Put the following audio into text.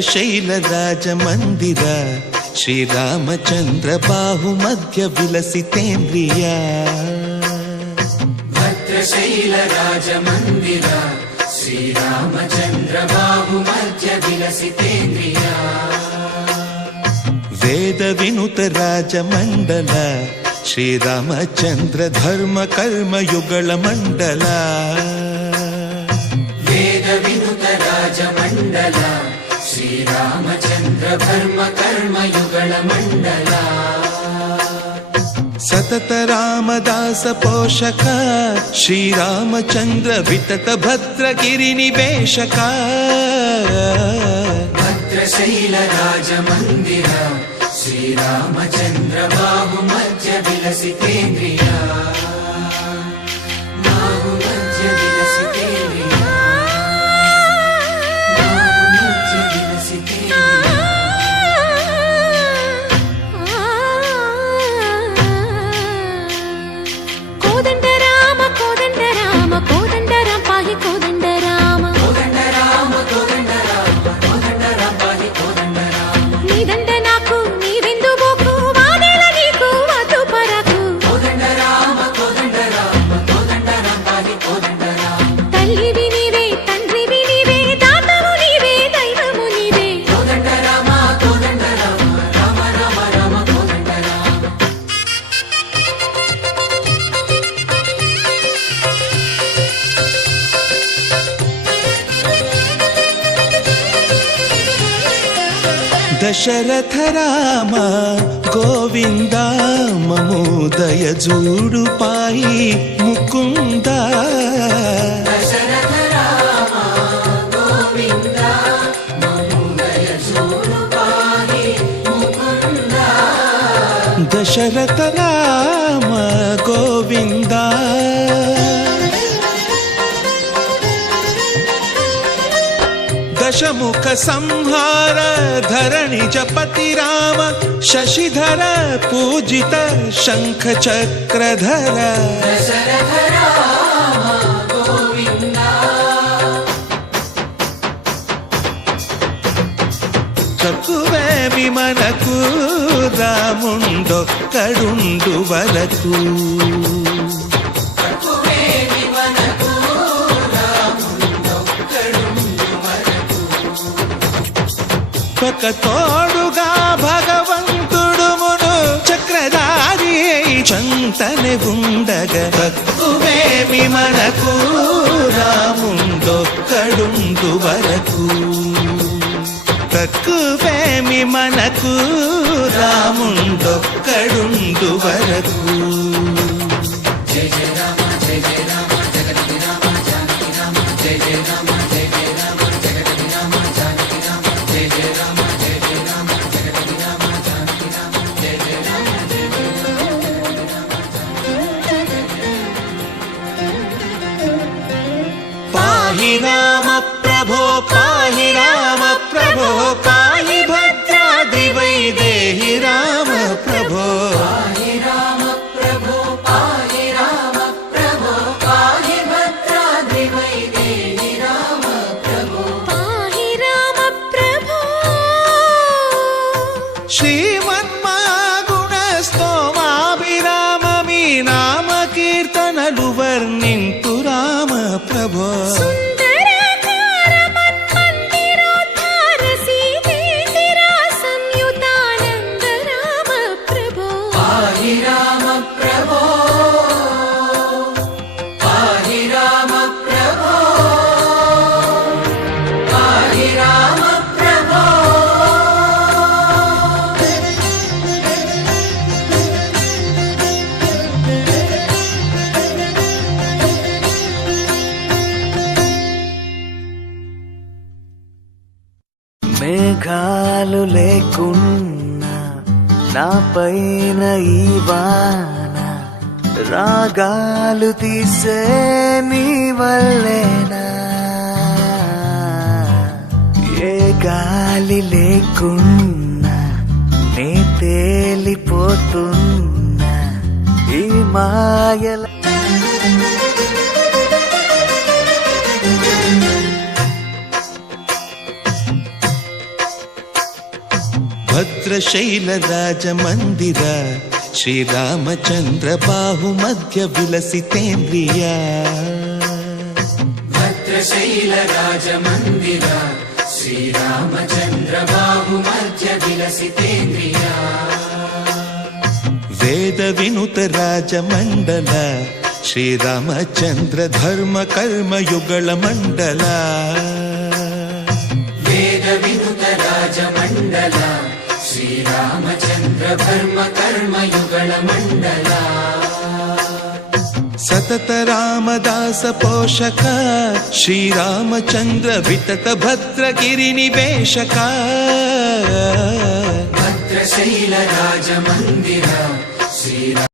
ಭದ್ರಶೈಲ ರಾಜ ಮಂದಿರ ಶ್ರೀರಾಮಚಂದ್ರ ಬಾಹು ಮಧ್ಯ ವಿಲಸಿತೇಂದ್ರಿಯ ಭದ್ರಶೈಲ ರಾಜ ಮಂದಿರ ಶ್ರೀರಾಮಚಂದ್ರ ಬಾಹು ಮಧ್ಯ ವಿಲಸಿತೇಂದ್ರಿಯ ವೇದ ವಿನುತ ರಾಜ ಮಂಡಲ ಶ್ರೀರಾಮಚಂದ್ರ ಧರ್ಮ ಕರ್ಮ ಯುಗಳ ಮಂಡಲ ವೇದ ವಿನುತ ರಾಜ ಮಂಡಲ ಶ್ರೀರಾಮಚಂದ್ರ ಧರ್ಮ ಕರ್ಮ ಯುಗಳ ಮಂಡಲ ಸತತ ರಾಮದಾಸ ಪೋಷಕ ಶ್ರೀರಾಮಚಂದ್ರ ವಿತತ ಭದ್ರಗಿರಿ ನಿವೇಶಕ ಭದ್ರಶೈಲ ರಾಜ ಮಂದಿರ ಶ್ರೀರಾಮಚಂದ್ರ ಬಾಹು ಮಧ್ಯ ವಿಲಸಿತೇಂದ್ರಿಯ ಬಾಹು ಮಧ್ಯ ವಿಲಸಿತೇಂದ್ರಿಯ ಬಾಹು ಮಧ್ಯ ವಿಲಸಿತೇಂದ್ರಿಯ ಕೋದಂಡ ರಾಮ ಕೋದಂಡ ರಾಮ ಕೋದಂಡ ರಾಮ ಪಾಹಿ ಕೋದಂಡ ರಾಮ ಕೋದಂಡ ರಾಮ ಕೋದಂಡ ರಾಮ ಕೋದಂಡ ರಾಮ ಪಾಹಿ ಕೋದಂಡ ರಾಮ ನೀದಂಡ ನಾಕು ನೀವೆಂದು ಬೋಕು ವಾದೆಲ ನೀಕು ವಾತು ಪರಕು ಕೋದಂಡ ರಾಮ ಕೋದಂಡ ರಾಮ ಕೋದಂಡ ರಾಮ ಪಾಹಿ ಕೋದಂಡ ರಾಮ ತಲ್ಲಿವಿ ನೀವೇ ತಂಡ್ರಿವಿ ನೀವೇ ದಾತವು ನೀವೇ ದೈವವು ನೀವೇ ಕೋದಂಡ ರಾಮ ಕೋದಂಡ ರಾಮ ರಾಮ ರಾಮ ರಾಮ ಕೋದಂಡ ರಾಮ ದಶರಥ ರಾಮ ಗೋವಿಂದ ಮಮೋದಯ ಜೂಡು ಪಾಯಿ ಮುಕುಂದ ದಶರಥ ರಾಮ ಗೋವಿಂದ ಮಮೋದಯ ಜೂಡು ಪಾಹಿ ಮುಕುಂದ ದಶರಥ ರಾಮ ಗೋವಿಂದ ದಶಮುಖ ಸಂಹಾರ ಧರಣಿ ಜಪತಿ ರಾಮ ಶಶಿಧರ ಪೂಜಿತ ಶಂಖ ಚಕ್ರಧರ ದಶರಥ ರಾಮ ಗೋವಿಂದ కక్కువే విమనకు రాముండొక్కడుండు వరకు కక్కువేమి మనకు రాముండొక్కడుండు వరకు ఒక తోడుగా భగవంతుడు మును చక్రధారి చంతనే ఉండగా తక్కువేమి మనకు రాముండొక్కడుండు వరకు తక్కువేమి మనకు రాముండొక్కడుండు వరకు జయ జయ రామ జయ జయ రామ జగతి రామ జానకి రామ జయ జయ రామ జయ జయ రామ జగతి రామ జానకి రామ జయ జయ రామ జయ జయ రామ జగతి రామ జానకి రామ జయ జయ రామ జయ జయ రామ పాహి రామ ప్రభో పాహి రామ ప్రభో పాహి భద్రాద్రి వైదేహి రామ ప్రభో పాహి రామ ప్రభో పాహి రామ ప్రభో పాహి భద్రాద్రి వైదేహి రామ ప్రభో పాహి రామ ప్రభో శ్రీమన్మాగుణ స్తోమాభిరామ మీ నామ కీర్తనలు వర్ణింతు రామ ప్రభో సుందరకార మన్మందిరోద్ధార సీతేందిర సంయుతానంద రామ ప్రభో పాహి రామ ప్రభో పాహి రామ ప్రభో పాహి రామ ప్రభో మేఘాలు లేకున్నా నా పైన ఈ వాన రాగాలు తీసే నీ వల్లేనా ఏ గాలి లేకున్నా నే తేలిపోతున్నా ఈ మాయల ಭದ್ರಶೈಲ ರಾಜ ಮಂದಿರ ಶ್ರೀರಾಮಚಂದ್ರ ಬಾಹು ಮಧ್ಯ ವಿಲಸಿತೇಂದ್ರಿಯ ಭದ್ರಶೈಲ ರಾಜ ಮಂದಿರ ಶ್ರೀರಾಮಚಂದ್ರ ಬಾಹು ಮಧ್ಯ ವಿಲಸಿತೇಂದ್ರಿಯ ವೇದ ವಿನುತ ರಾಜ ಮಂಡಲ ಶ್ರೀರಾಮಚಂದ್ರ ಧರ್ಮ ಕರ್ಮ ಯುಗಳ ಮಂಡಲ ವೇದ ವಿನುತ ರಾಜ ಮಂಡಲ ಶ್ರೀರಾಮಚಂದ್ರ ಧರ್ಮ ಕರ್ಮ ಯುಗಳ ಮಂಡಲ ಸತತ ರಾಮದಾಸ ಪೋಷಕ ಶ್ರೀರಾಮಚಂದ್ರ ವಿತತ ಭದ್ರಗಿರಿ ನಿವೇಶಕ ಭದ್ರಶೈಲ ರಾಜ ಮಂದಿರ ಶ್ರೀ